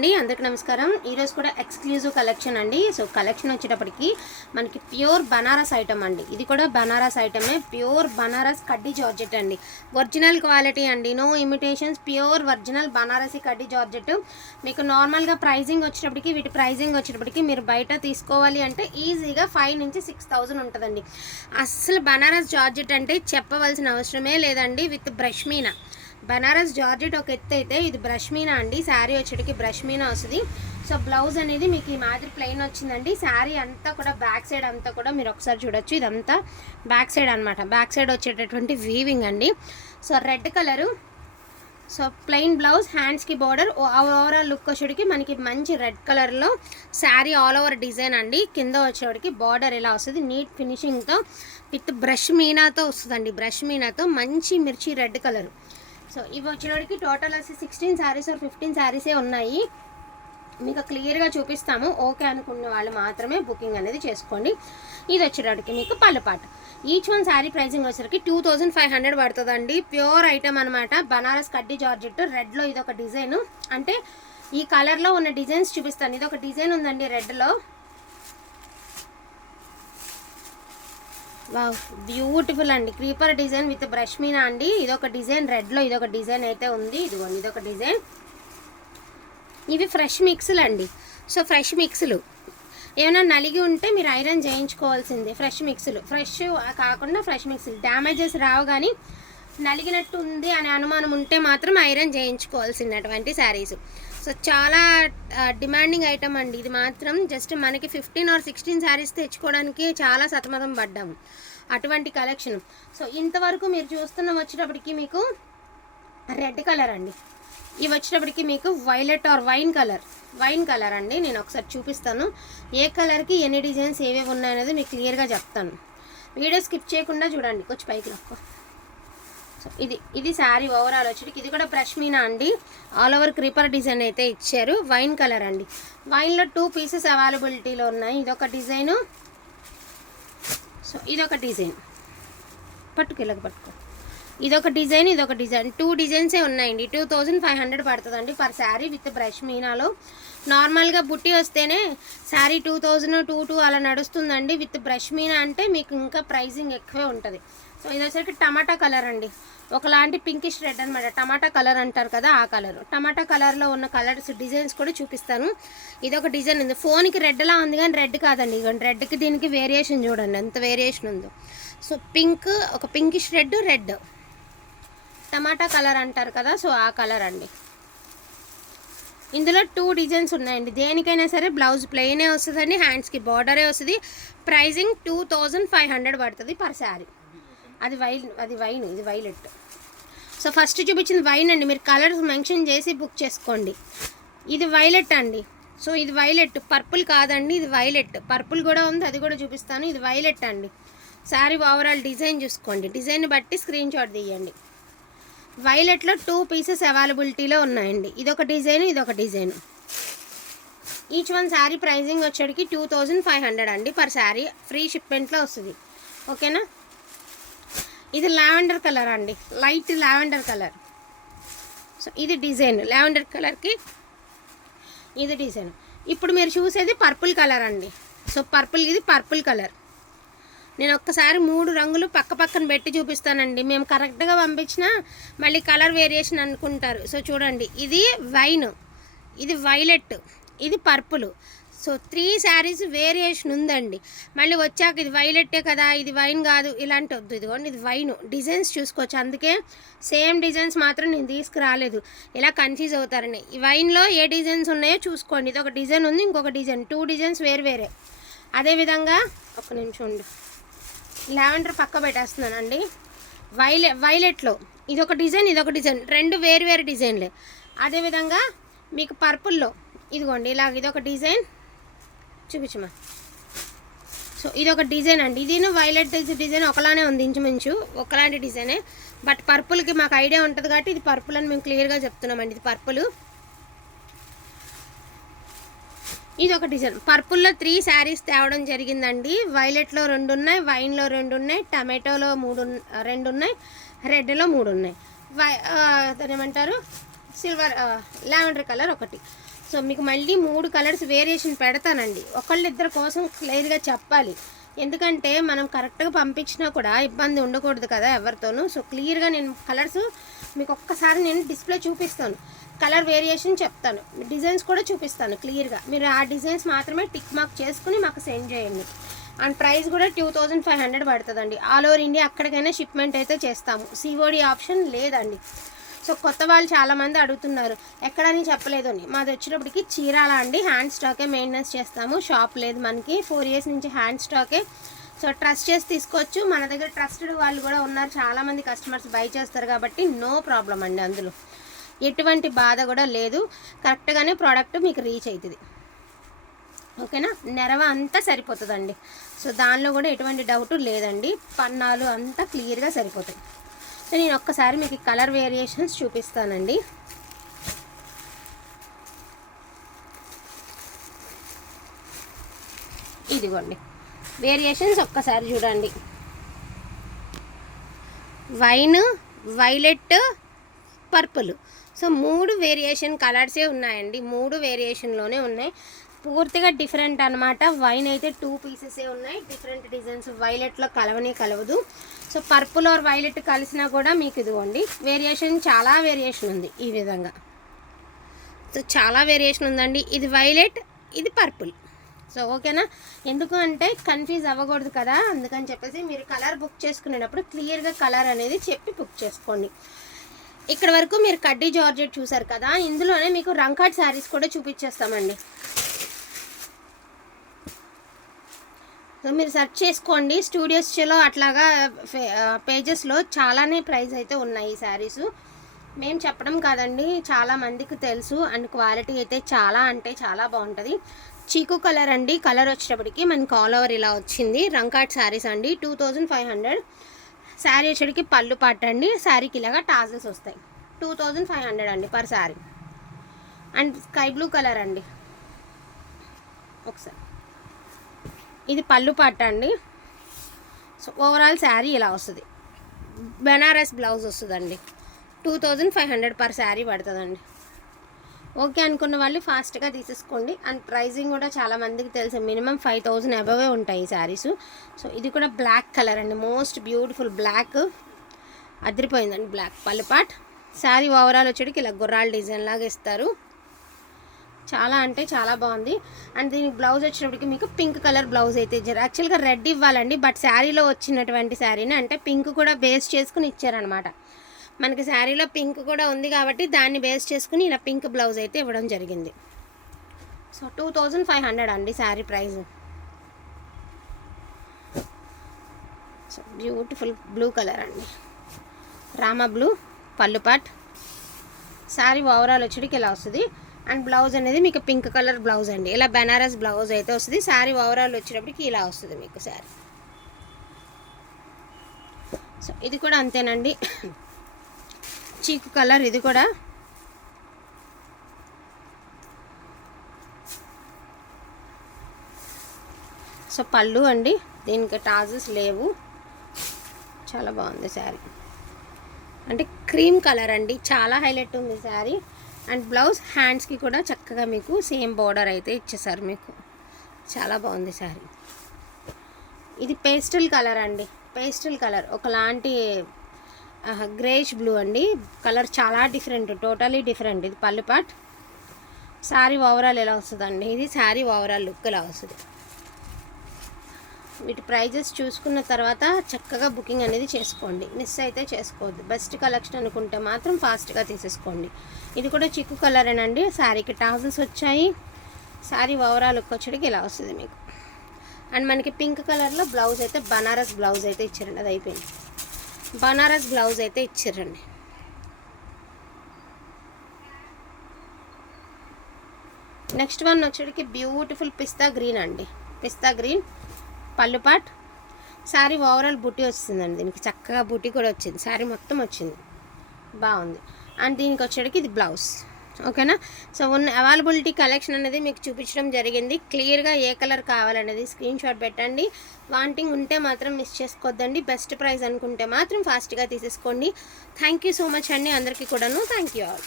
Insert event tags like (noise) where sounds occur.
అండి అందరికి నమస్కారం. ఈరోజు కూడా ఎక్స్క్లూజివ్ కలెక్షన్ అండి. సో కలెక్షన్ వచ్చేటప్పటికి మనకి ప్యూర్ బనారస్ ఐటమ్ అండి. ఇది కూడా బనారస్ ఐటమే ప్యూర్ బనారస్ కడ్డీ జార్జెట్ అండి. ఒరిజినల్ క్వాలిటీ అండి. No imitations pure original Banarasi కడ్డీ జార్జెట్. మీకు నార్మల్గా ప్రైజింగ్ వచ్చేటప్పటికి వీటి ప్రైజింగ్ వచ్చేటప్పటికి మీరు బయట తీసుకోవాలి అంటే ఈజీగా ఫైవ్ నుంచి సిక్స్ థౌజండ్ ఉంటుందండి. అస్సలు బనారస్ జార్జెట్ అంటే చెప్పవలసిన అవసరమే లేదండి. విత్ బ్రష్ మీనా. బనారస్ జార్జెట్ ఒక ఎత్తు అయితే ఇది బ్రష్ మీనా అండి. శారీ వచ్చేటికి బ్రష్ మీనా వస్తుంది. సో బ్లౌజ్ అనేది మీకు ఈ మాదిరి ప్లెయిన్ వచ్చిందండి. శారీ అంతా కూడా బ్యాక్ సైడ్ అంతా కూడా మీరు ఒకసారి చూడొచ్చు. ఇదంతా బ్యాక్ సైడ్ అనమాట బ్యాక్ సైడ్ వచ్చేటటువంటి వీవింగ్ అండి. So red colour. So plain blouse హ్యాండ్స్కి బార్డర్ ఓవరాల్ లుక్ వచ్చేటికి మనకి మంచి రెడ్ కలర్లో శారీ ఆల్ ఓవర్ డిజైన్ అండి. కింద వచ్చేటికి బార్డర్ ఇలా వస్తుంది. నీట్ ఫినిషింగ్తో విత్ బ్రష్ మీనాతో వస్తుందండి. బ్రష్ మీనాతో మంచి మిర్చి రెడ్ కలర్. సో ఇవి వచ్చేటికి టోటల్ వచ్చి సిక్స్టీన్ శారీస్ ఆర్ ఫిఫ్టీన్ శారీసే ఉన్నాయి. మీకు క్లియర్గా చూపిస్తాము. ఓకే అనుకున్న వాళ్ళు మాత్రమే బుకింగ్ అనేది చేసుకోండి. ఇది వచ్చేటప్పటికి మీకు పళ్ళపాట. ఈచ్ వన్ శారీ ప్రైసింగ్ వచ్చేసరికి టూ థౌజండ్ ఫైవ్ హండ్రెడ్ పడుతుందండి. ప్యూర్ ఐటమ్ అనమాట బనారస్ కడ్డీ జార్జెట్ రెడ్లో ఇది ఒక డిజైన్. అంటే ఈ కలర్లో ఉన్న డిజైన్స్ చూపిస్తాను. ఇది ఒక డిజైన్ ఉందండి రెడ్లో బ్యూటిఫుల్ అండి. క్రీపర్ డిజైన్ విత్ బ్రష్ మీనా అండి. ఇదొక డిజైన్ రెడ్లో ఇదొక డిజైన్ అయితే ఉంది. ఇదిగోండి ఇదొక డిజైన్. ఇవి ఫ్రెష్ మిక్స్లు అండి. సో ఫ్రెష్ మిక్స్లు ఏమైనా నలిగి ఉంటే మీరు ఐరన్ చేయించుకోవాల్సిందే ఫ్రెష్ మిక్స్లు ఫ్రెష్ కాకుండా ఫ్రెష్ మిక్స్లు డ్యామేజెస్ రావు కానీ నలిగినట్టు ఉంది అనే అనుమానం ఉంటే మాత్రం ఐరన్ చేయించుకోవాల్సినటువంటి శారీస్. సో చాలా డిమాండింగ్ ఐటమ్ అండి. ఇది మాత్రం జస్ట్ మనకి ఫిఫ్టీన్ ఆర్ సిక్స్టీన్ శారీస్ తెచ్చుకోవడానికి చాలా సతమతం పడ్డాము. అటువంటి కలెక్షన్ సో ఇంతవరకు మీరు చూస్తున్న వచ్చేటప్పటికి మీకు రెడ్ కలర్ అండి. ఇవి వచ్చేటప్పటికి మీకు violet or wine colour wine colour అండి. నేను ఒకసారి చూపిస్తాను. ఏ కలర్కి ఎన్ని డిజైన్స్ ఏవేవి ఉన్నాయనేది మీకు క్లియర్గా చెప్తాను. వీడియో స్కిప్ చేయకుండా చూడండి. కొంచెం పైకి నొక్కో ఇది ఇది శారీ ఓవరాల్ వచ్చేటికి. ఇది కూడా బ్రష్ మీనా అండి? ఆల్ ఓవర్ క్రీపర్ డిజైన్ అయితే ఇచ్చారు. వైన్ కలర్ అండి. వైన్లో టూ పీసెస్ అవైలబిలిటీలో ఉన్నాయి. ఇదొక డిజైను సో ఇదొక డిజైన్ పట్టుకు ఇలాగ పట్టుకో. ఇదొక డిజైన్ ఇదొక డిజైన్ టూ డిజైన్సే ఉన్నాయండి. టూ థౌజండ్ ఫైవ్ హండ్రెడ్ పడుతుందండి పర్ శారీ విత్ బ్రష్ మీనాలో నార్మల్గా బుట్టి వస్తేనే sari two thousand two two అలా నడుస్తుందండి. విత్ బ్రష్ మీనా అంటే మీకు ఇంకా ప్రైజింగ్ ఎక్కువే ఉంటుంది. సో ఇది వచ్చరికి టమాటా కలర్ అండి. ఒకలాంటి పింకిష్ రెడ్ అనమాట టమాటా కలర్ అంటారు కదా ఆ కలర్. టమాటా కలర్లో ఉన్న కలర్స్ డిజైన్స్ కూడా చూపిస్తాను. ఇది ఒక డిజైన్ ఉంది. ఫోన్కి రెడ్లా ఉంది కానీ రెడ్ కాదండి. ఇదిగోండి రెడ్కి దీనికి వేరియేషన్ చూడండి. ఎంత వేరియేషన్ ఉందో. సో పింక్ ఒక పింకిష్ రెడ్ రెడ్ టమాటా కలర్ అంటారు కదా సో ఆ కలర్ అండి. ఇందులో టూ డిజైన్స్ ఉన్నాయండి. దేనికైనా సరే బ్లౌజ్ ప్లెయినే వస్తుందండి హ్యాండ్స్కి బార్డరే వస్తుంది. Pricing two thousand five hundred పడుతుంది పర్ శారీ అది వైన్ అది వైన్ ఇది వైలెట్. సో ఫస్ట్ చూపించింది వైన్ అండి. మీరు కలర్స్ మెన్షన్ చేసి బుక్ చేసుకోండి. ఇది వైలెట్ అండి. సో ఇది వైలెట్. పర్పుల్ కాదండి ఇది వైలెట్. పర్పుల్ కూడా ఉంది అది కూడా చూపిస్తాను. ఇది వైలెట్ అండి. శారీ ఓవరాల్ డిజైన్ చూసుకోండి. డిజైన్ బట్టి స్క్రీన్ షాట్ తీయండి. వైలెట్లో టూ పీసెస్ అవైలబిలిటీలో ఉన్నాయండి. ఇదొక డిజైన్ ఇదొక design. Each one sari pricing వచ్చేటికి two thousand five hundred అండి పర్ శారీ. ఫ్రీ షిప్మెంట్లో వస్తుంది. ఓకేనా? ఇది లావెండర్ కలర్ అండి. Light lavender colour. సో ఇది డిజైన్. లావెండర్ కలర్కి ఇది డిజైన్. ఇప్పుడు మీరు చూసేది పర్పుల్ కలర్ అండి. సో పర్పుల్ ఇది పర్పుల్ కలర్. నేను ఒక్కసారి మూడు రంగులు పక్క పక్కన పెట్టి చూపిస్తానండి. మేము కరెక్ట్గా పంపించిన మళ్ళీ కలర్ వేరియేషన్ అనుకుంటారు. సో చూడండి ఇది వైన్. ఇది వైలెట్. ఇది purple. So three saris variation ఉందండి. మళ్ళీ వచ్చాక ఇది వైలెట్టే కదా ఇది వైన్ కాదు ఇలాంటి వద్దు. ఇదిగోండి ఇది వైన్. డిజైన్స్ చూసుకోవచ్చు. అందుకే సేమ్ డిజైన్స్ మాత్రం నేను తీసుకురాలేదు. ఇలా కన్ఫ్యూజ్ అవుతారని. ఈ వైన్లో ఏ డిజైన్స్ ఉన్నాయో చూసుకోండి. ఇది ఒక డిజైన్ ఉంది ఇంకొక డిజైన్. టూ డిజైన్స్ వేరు వేరే. అదేవిధంగా ఒక నిమిషం ఉండు. లావెండర్ పక్క పెట్టేస్తున్నానండి. వైలెట్ వైలెట్లో. ఇది ఒక డిజైన్ ఇది ఒక డిజైన్. రెండు వేరు వేరు డిజైన్లే. అదేవిధంగా మీకు పర్పుల్లో. ఇదిగోండి ఇలాగ ఇదొక డిజైన్. చూపించమా సో ఇది ఒక డిజైన్ అండి. ఇది వైలెట్ డిజైన్ ఒకలానే ఉంది ఇంచుమించు. ఒకలాంటి డిజైనే. బట్ పర్పుల్కి మాకు ఐడియా ఉంటుంది కాబట్టి ఇది పర్పుల్ అని మేము క్లియర్గా చెప్తున్నామండి. ఇది పర్పుల్. ఇది ఒక డిజైన్. పర్పుల్లో త్రీ శారీస్ తేవడం జరిగిందండి. వైలెట్లో రెండు ఉన్నాయి వైన్లో రెండు ఉన్నాయి టమాటోలో మూడు రెండు ఉన్నాయి రెడ్లో మూడు ఉన్నాయి వై ఏమంటారు? సిల్వర్ లావెండర్ కలర్ ఒకటి. సో మీకు మళ్ళీ మూడు కలర్స్ వేరియేషన్ పెడతానండి. ఒకళ్ళిద్దరి కోసం క్లియర్గా చెప్పాలి. ఎందుకంటే మనం కరెక్ట్గా పంపించినా కూడా ఇబ్బంది ఉండకూడదు కదా ఎవరితోనూ. సో క్లియర్గా నేను కలర్స్ మీకు ఒక్కసారి నేను డిస్ప్లే చూపిస్తాను. కలర్ వేరియేషన్ చెప్తాను. డిజైన్స్ కూడా చూపిస్తాను క్లియర్గా. మీరు ఆ డిజైన్స్ మాత్రమే టిక్ మార్క్ చేసుకుని మాకు సెండ్ చేయండి. అండ్ ప్రైస్ కూడా టూ థౌజండ్ ఫైవ్ హండ్రెడ్ పడుతుందండి. ఆల్ ఓవర్ ఇండియా అక్కడికైనా షిప్మెంట్ అయితే చేస్తాము. సిఓడి ఆప్షన్ లేదండి. సో కొత్త వాళ్ళు చాలామంది అడుగుతున్నారు ఎక్కడని చెప్పలేదు అని. మాది వచ్చినప్పటికి చీరాల అండి. హ్యాండ్ స్టాకే మెయింటెనెన్స్ చేస్తాము. షాప్ లేదు మనకి. ఫోర్ ఇయర్స్ నుంచి హ్యాండ్ స్టాకే. సో ట్రస్ట్ చేసి తీసుకోవచ్చు. మన దగ్గర ట్రస్టెడ్ వాళ్ళు కూడా ఉన్నారు. చాలామంది కస్టమర్స్ బై చేస్తారు కాబట్టి నో ప్రాబ్లం అండి అందులో. ఎటువంటి బాధ కూడా లేదు. కరెక్ట్గానే ప్రోడక్ట్ మీకు రీచ్ అవుతుంది ఓకేనా? నెరవ అంతా సరిపోతుందండి. సో దానిలో కూడా ఎటువంటి డౌట్ లేదండి. పన్నాలు అంతా క్లియర్గా సరిపోతాయి. సో నేను ఒక్కసారి మీకు కలర్ వేరియేషన్స్ చూపిస్తానండి. ఇదిగోండి. వేరియేషన్స్ ఒక్కసారి చూడండి. Wine violet purple. సో మూడు వేరియేషన్ కలర్సే ఉన్నాయండి. మూడు వేరియేషన్లోనే ఉన్నాయి. పూర్తిగా డిఫరెంట్ అనమాట వైన్ అయితే టూ పీసెసే ఉన్నాయి. డిఫరెంట్ డిజైన్స్ వైలెట్లో కలవనే కలవదు. సో పర్పుల్ ఆర్ వైలెట్ కలిసినా కూడా మీకు ఇదిగోండి. వేరియేషన్ చాలా వేరియేషన్ ఉంది ఈ విధంగా. సో చాలా వేరియేషన్ ఉందండి. ఇది వైలెట్ ఇది పర్పుల్ సో ఓకేనా? ఎందుకు అంటే కన్ఫ్యూజ్ అవ్వకూడదు కదా. అందుకని చెప్పేసి మీరు కలర్ బుక్ చేసుకునేటప్పుడు క్లియర్గా కలర్ అనేది చెప్పి బుక్ చేసుకోండి. ఇక్కడ వరకు మీరు కడ్డీ జార్జెట్ చూసారు కదా. ఇందులోనే మీకు రంకాట్ శారీస్ కూడా చూపించేస్తామండి. సో మీరు సెర్చ్ చేసుకోండి. స్టూడియోస్లో అట్లాగా పేజెస్లో చాలానే ప్రైస్ అయితే ఉన్నాయి ఈ శారీస్. మేము చెప్పడం కాదండి చాలా మందికి తెలుసు అండ్ క్వాలిటీ అయితే చాలా అంటే చాలా బాగుంటుంది. చీకు కలర్ అండి కలర్ వచ్చేటప్పటికి మనకి ఆల్ ఓవర్ ఇలా వచ్చింది. రంకాట్ శారీస్ అండి two thousand five hundred sari వచ్చేటికి పళ్ళు పాట అండి శారీకి ఇలాగా టాజెస్ వస్తాయి. టూ థౌజండ్ ఫైవ్ హండ్రెడ్ అండి per sari. And sky blue colour అండి. ఒకసారి. ఇది పళ్ళు పాట అండి. సో ఓవరాల్ శారీ ఇలా వస్తుంది. బెనారస్ బ్లౌజ్ వస్తుందండి. Two thousand five hundred per sari పడుతుందండి. ఓకే అనుకున్న వాళ్ళు ఫాస్ట్గా తీసేసుకోండి. అండ్ ప్రైజింగ్ కూడా చాలా మందికి తెలుసు. మినిమం ఫైవ్ థౌజండ్ అబవే ఉంటాయి ఈ శారీస్. సో ఇది కూడా బ్లాక్ కలర్ అండి. Most beautiful black. అదిరిపోయిందండి బ్లాక్ పల్లిపాట్ శారీ ఓవరాల్ వచ్చేటికి ఇలా గుర్రాల డిజైన్ లాగా ఇస్తారు. చాలా అంటే చాలా బాగుంది. అండ్ దీనికి బ్లౌజ్ వచ్చినప్పటికి మీకు పింక్ కలర్ బ్లౌజ్ అయితే ఇచ్చారు. యాక్చువల్గా రెడ్ ఇవ్వాలండి బట్ శారీలో వచ్చినటువంటి శారీని అంటే పింక్ కూడా బేస్ చేసుకుని ఇచ్చారనమాట మనకి శారీలో పింక్ కూడా ఉంది కాబట్టి దాన్ని బేస్ చేసుకుని ఇలా పింక్ బ్లౌజ్ అయితే ఇవ్వడం జరిగింది. So two thousand five hundred అండి sari price. So beautiful blue colour అండి. రామ బ్లూ పళ్ళుపాట్ శారీ ఓవరాల్ వచ్చేటికి ఇలా వస్తుంది? అండ్ బ్లౌజ్ అనేది మీకు పింక్ కలర్ బ్లౌజ్ అండి. ఇలా బెనారస్ బ్లౌజ్ అయితే వస్తుంది. శారీ ఓవరాల్ వచ్చేటప్పటికి ఇలా వస్తుంది మీకు శారీ సో ఇది కూడా అంతేనండి. (coughs) చీక్ కలర్ ఇది కూడా. సో పళ్ళు అండి. దీనికి టాజెస్ లేవు. చాలా బాగుంది శారీ అంటే క్రీమ్ కలర్ అండి. చాలా హైలైట్ ఉంది శారీ అండ్ బ్లౌజ్ హ్యాండ్స్కి కూడా చక్కగా మీకు సేమ్ బోర్డర్ అయితే ఇచ్చేసారు మీకు. చాలా బాగుంది శారీ. ఇది పేస్టల్ కలర్ అండి. Pastel colour. ఒకలాంటి గ్రేష్ బ్లూ అండి. కలర్ చాలా డిఫరెంట్ టోటలీ డిఫరెంట్. ఇది పళ్ళు పాట్. శారీ ఓవరాల్ ఎలా వస్తుందండి? ఇది శారీ ఓవరాల్ లుక్ ఎలా వస్తుంది. వీటి ప్రైజెస్ చూసుకున్న తర్వాత చక్కగా బుకింగ్ అనేది చేసుకోండి. మిస్ అయితే చేసుకోవద్దు. బెస్ట్ కలెక్షన్ అనుకుంటే మాత్రం ఫాస్ట్గా తీసేసుకోండి. ఇది కూడా చిక్కు కలరేనండి. శారీకి టాజల్స్ వచ్చాయి. శారీ ఓవరాల్ వచ్చేటికి ఇలా వస్తుంది మీకు. అండ్ మనకి పింక్ కలర్లో బ్లౌజ్ అయితే బనారస్ బ్లౌజ్ అయితే ఇచ్చారండి. అది అయిపోయింది. బనారస్ బ్లౌజ్ అయితే ఇచ్చారండి. నెక్స్ట్ వన్ వచ్చేటికి బ్యూటిఫుల్ పిస్తా గ్రీన్ అండి. పిస్తా గ్రీన్. పళ్ళుపాట్ శారీ ఓవరాల్ బుట్టి వచ్చిందండి దీనికి. చక్కగా బుట్టి కూడా వచ్చింది. శారీ మొత్తం వచ్చింది. బాగుంది. అండ్ దీనికి వచ్చేటికి ఇది బ్లౌజ్. ఓకేనా? సో ఉన్న అవైలబిలిటీ కలెక్షన్ అనేది మీకు చూపించడం జరిగింది. క్లియర్గా ఏ కలర్ కావాలనేది స్క్రీన్ షాట్ పెట్టండి. వాంటింగ్ ఉంటే మాత్రం మిస్ చేసుకోవద్దండి బెస్ట్ ప్రైస్ అనుకుంటే మాత్రం ఫాస్ట్గా తీసేసుకోండి. థ్యాంక్ యూ సో మచ్ అండి అందరికీ కూడాను. Thank you all.